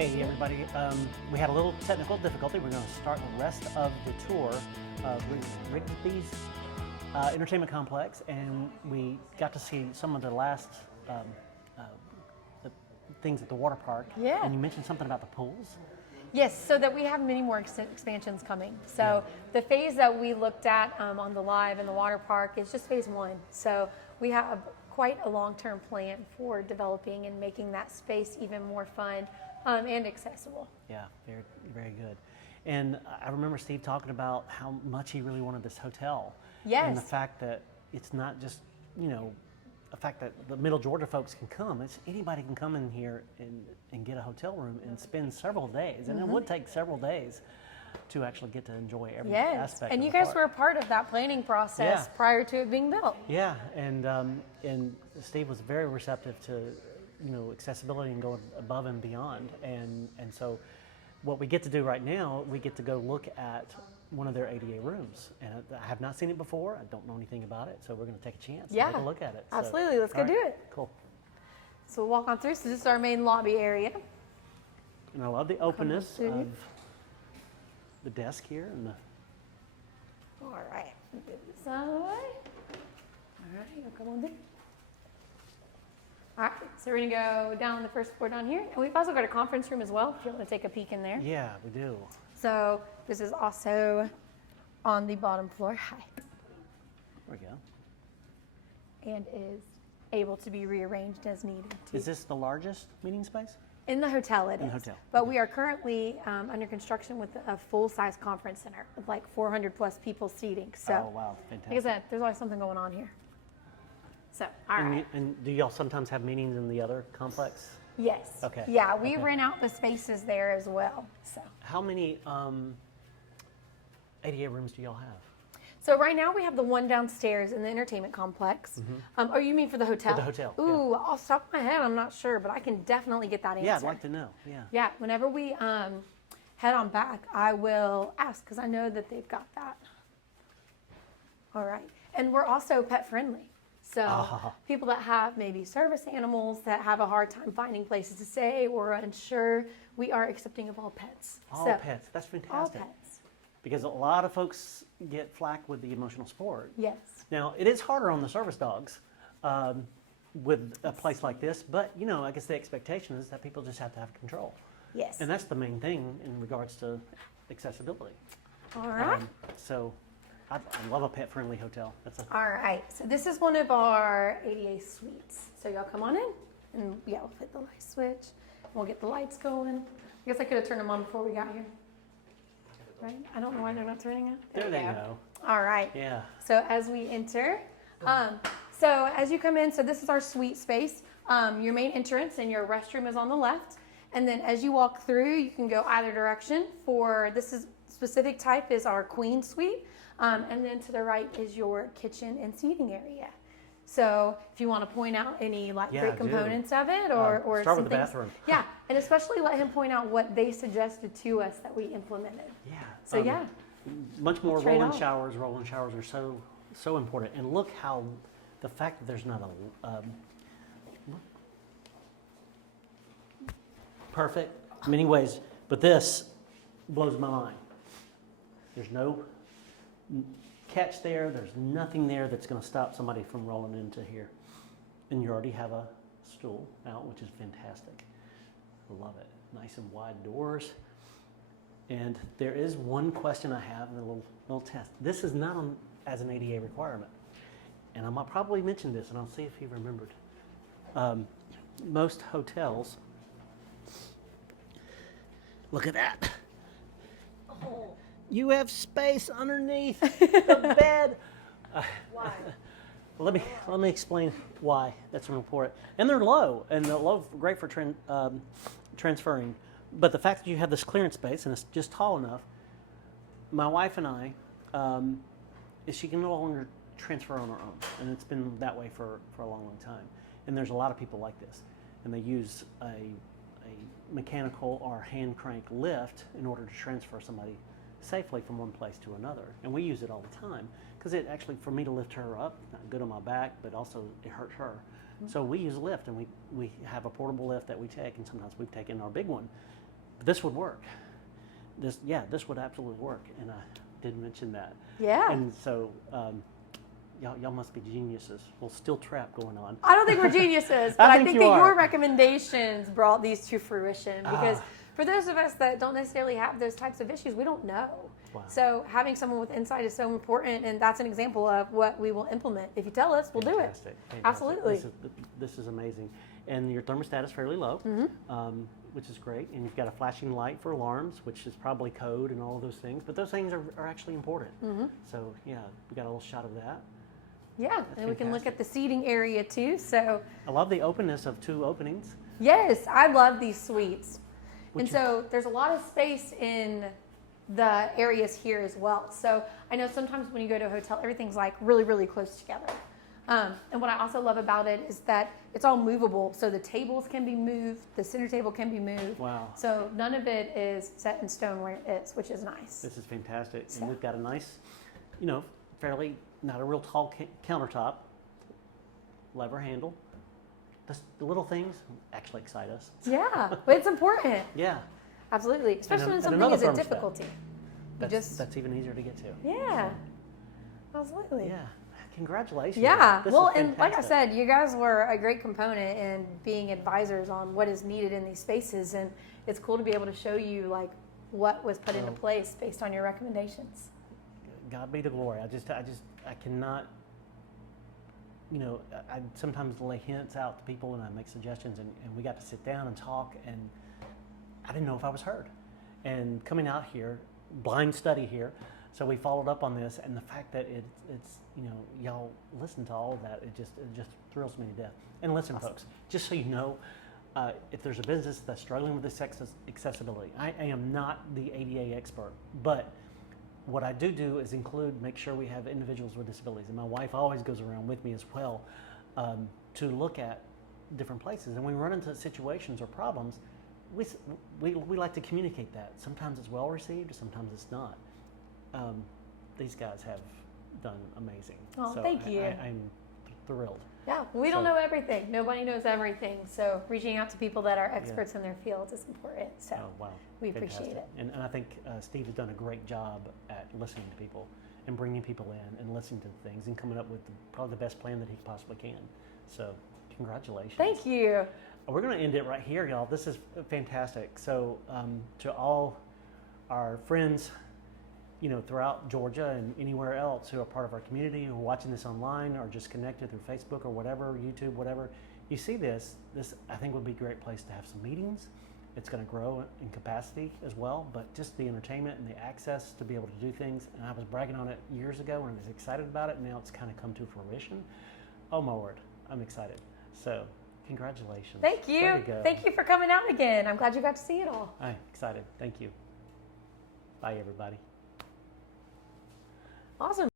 Hey everybody, we had a little technical difficulty. We're going to start the rest of the tour of Rigby's entertainment complex, and we got to see some of the last the things at the water park. Yeah. And you mentioned something about the pools. Yes, so that we have many more expansions coming. So the phase that we looked at on the live in the water park is just phase one. So we have quite a long-term plan for developing and making that space even more fun and accessible. Yeah, very, very good. And I remember Steve talking about how much he really wanted this hotel. Yes. And the fact that it's not just, a fact that the Middle Georgia folks can come. It's anybody can come in here and get a hotel room and spend several days. And it would take several days to actually get to enjoy every aspect and of you the guys park. were a part of that planning process prior to it being built. Yeah, and Steve was very receptive to, accessibility and going above and beyond. And so what we get to do right now, we get to go look at one of their ADA rooms. And I have not seen it before. I don't know anything about it, so we're going to take a chance and take a look at it. Absolutely. Let's go do it. Cool. So we'll walk on through. So this is our main lobby area. And I love the openness of the desk here and the. All right. Move this out of the way. All right. You'll come on there. All right. So we're going to go down the first floor down here. And we've also got a conference room as well, if you want to take a peek in there. Yeah, we do. So this is also on the bottom floor. Hi. There we go. And is able to be rearranged as needed. Is this the largest meeting space? In the hotel it is. In the hotel. But we are currently under construction with a full-size conference center with like 400 plus people seating. So, oh, wow. Fantastic. like I said, there's always something going on here. So, all right. And do y'all sometimes have meetings in the other complex? Yes. Okay. Yeah, we rent out the spaces there as well. So. How many ADA rooms do y'all have? So right now we have the one downstairs in the entertainment complex. Oh, you mean for the hotel? For the hotel, Ooh, off the top of my head, I'm not sure, but I can definitely get that answer. Yeah, I'd like to know. Yeah. Yeah, whenever we head on back, I will ask because I know that they've got that. All right. And we're also pet friendly. So people that have maybe service animals that have a hard time finding places to stay or are unsure, we are accepting of all pets. All pets. That's fantastic. All pets. Because a lot of folks get flack with the emotional support. Yes. Now, it is harder on the service dogs with a place like this, but, I guess the expectation is that people just have to have control. Yes. And that's the main thing in regards to accessibility. All right. So I love a pet-friendly hotel. All right. So this is one of our ADA suites. So y'all come on in, and we'll hit the light switch. We'll get the lights going. I guess I could have turned them on before we got here. Right? I don't know why they're not turning on. There they go. All right. Yeah. So as we enter, so as you come in, so this is our suite space. Your main entrance and your restroom is on the left. And then as you walk through, you can go either direction. This is specific type is our queen suite. And then to the right is your kitchen and seating area. So if you want to point out any great components of it or start some with the things, bathroom. Yeah, and especially let him point out what they suggested to us that we implemented. Yeah. So much more trade rolling off. showers. Rolling showers are so important. And look how the fact that there's not a perfect in many ways, but this blows my mind. There's no catch there. There's nothing there that's going to stop somebody from rolling into here. And you already have a stool out, which is fantastic. I love it. Nice and wide doors. And there is one question I have in a little test. This is not as an ADA requirement. And I might probably mention this, and I'll see if he remembered. Most hotels, look at that. Oh. You have space underneath the bed. Why? Let me explain why that's important. And they're low, and they're low, great for transferring. But the fact that you have this clearance space and it's just tall enough, my wife and I, she can no longer transfer on her own, and it's been that way for a long, long time. And there's a lot of people like this, and they use a mechanical or hand crank lift in order to transfer somebody safely from one place to another. And we use it all the time because it actually, for me to lift her up, not good on my back, but also it hurts her. So we use a lift, and we have a portable lift that we take, and sometimes we've taken our big one this would work. This would absolutely work, and I didn't mention that. Yeah. And so y'all must be geniuses. Well, steel trap going on. I don't think we're geniuses, but I think you that are. your recommendations brought these to fruition because for those of us that don't necessarily have those types of issues, we don't know. Wow. So having someone with insight is so important, and that's an example of what we will implement. If you tell us, we'll do it. Fantastic. Absolutely. This is amazing. And your thermostat is fairly low, which is great. And you've got a flashing light for alarms, which is probably code and all of those things. But those things are actually important. So, yeah, we got a little shot of that. Yeah, and we can look at the seating area too. So I love the openness of 2 openings. yes, I love these suites. So there's a lot of space in the areas here as well. So I know sometimes when you go to a hotel, everything's like really, really close together. And what I also love about it is that it's all movable. So the tables can be moved, the center table can be moved. Wow. So none of it is set in stone where it is, which is nice. This is fantastic. So. And we've got a nice, fairly, not a real tall countertop, lever handle. The little things actually excite us. Yeah, but it's important. Yeah. Absolutely. Especially when and something another is a thermostat. difficulty. That's even easier to get to. Yeah. Absolutely. Yeah. Congratulations. Yeah. This Well, is and like I fantastic. said, you guys were a great component in being advisors on what is needed in these spaces, and it's cool to be able to show you like what was put into place based on your recommendations. God be the glory. I cannot, I sometimes lay hints out to people and I make suggestions, and we got to sit down and talk, and I didn't know if I was heard. And coming out here, blind study here, so we followed up on this, and the fact that it's y'all listen to all of that, it just thrills me to death. And listen, folks, just so you know, if there's a business that's struggling with this accessibility, I am not the ADA expert, but what I do is make sure we have individuals with disabilities, and my wife always goes around with me as well to look at different places. And when we run into situations or problems, we like to communicate that. Sometimes it's well received, sometimes it's not. These guys have done amazing. Oh, so thank you. I'm thrilled. Yeah, we don't know everything. Nobody knows everything. So reaching out to people that are experts in their fields is important. So wow. we appreciate it. And I think Steve has done a great job at listening to people and bringing people in and listening to things and coming up with probably the best plan that he possibly can. So congratulations. Thank you. We're going to end it right here, y'all. This is fantastic. So to all our friends, throughout Georgia and anywhere else who are part of our community, who are watching this online or just connected through Facebook or whatever, YouTube, whatever, you see this I think would be a great place to have some meetings. It's going to grow in capacity as well, but just the entertainment and the access to be able to do things. And I was bragging on it years ago and I was excited about it. Now it's kind of come to fruition. Oh my word, I'm excited. So congratulations. Thank you. Way to go. Thank you for coming out again. I'm glad you got to see it all. I'm excited. Thank you. Bye, everybody. Awesome.